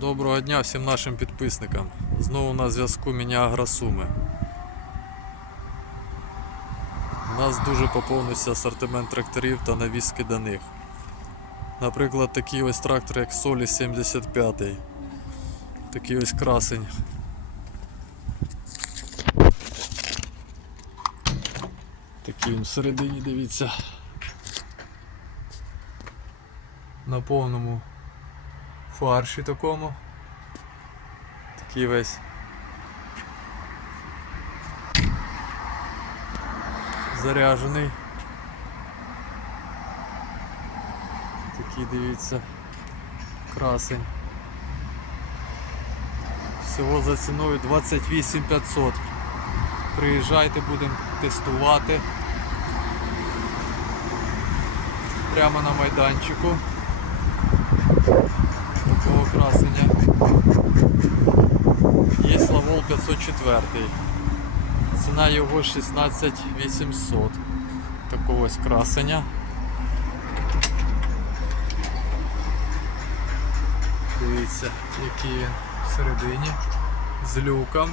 Доброго дня всім нашим підписникам. Знову на зв'язку Міні Суми. У нас дуже поповнився асортимент тракторів та навіски до них. Наприклад, такий ось трактор, як Солі 75. Такий ось красень. Такий він всередині, дивіться. На повному фарші такому. Такий весь. Заряжений. Такий дивіться. Красень. Всього за ціною 28 500. Приїжджайте, будемо тестувати. Прямо на майданчику такого красення. Є Лавол 504. Ціна його 16 800. Такого ось красення. Дивіться, який він всередині. З люком.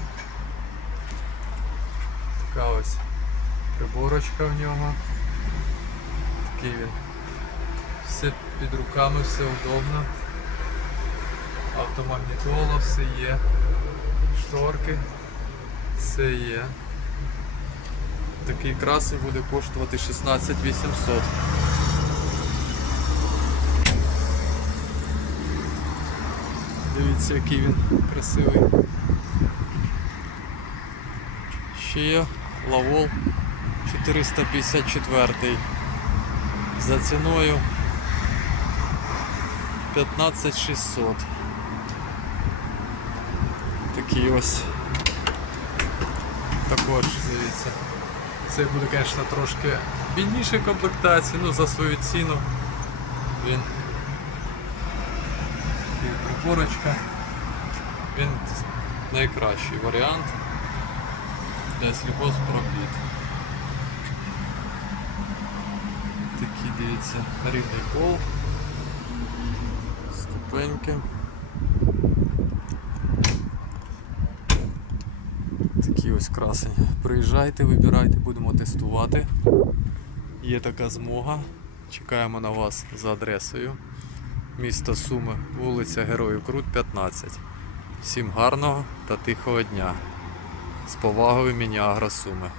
Така ось приборочка в нього. Такий він. Все під руками, все удобно. Автомагнітола, все є. Шторки, все є. Такий красий буде коштувати 16 800. Дивіться, який він красивий. Ще є лавол 454 за ціною 15 600. Такий ось також, дивіться. Це буде, звісно, трошки біднішої комплектації, ну за свою ціну він і приборочка. Він найкращий варіант для сільгоспробіт. Такий, дивіться, рівний пол, ступеньки. Ось красень. Приїжджайте, вибирайте, будемо тестувати. Є така змога. Чекаємо на вас за адресою. Місто Суми, вулиця Героїв Крут, 15. Всім гарного та тихого дня. З повагою Міні Агро Суми.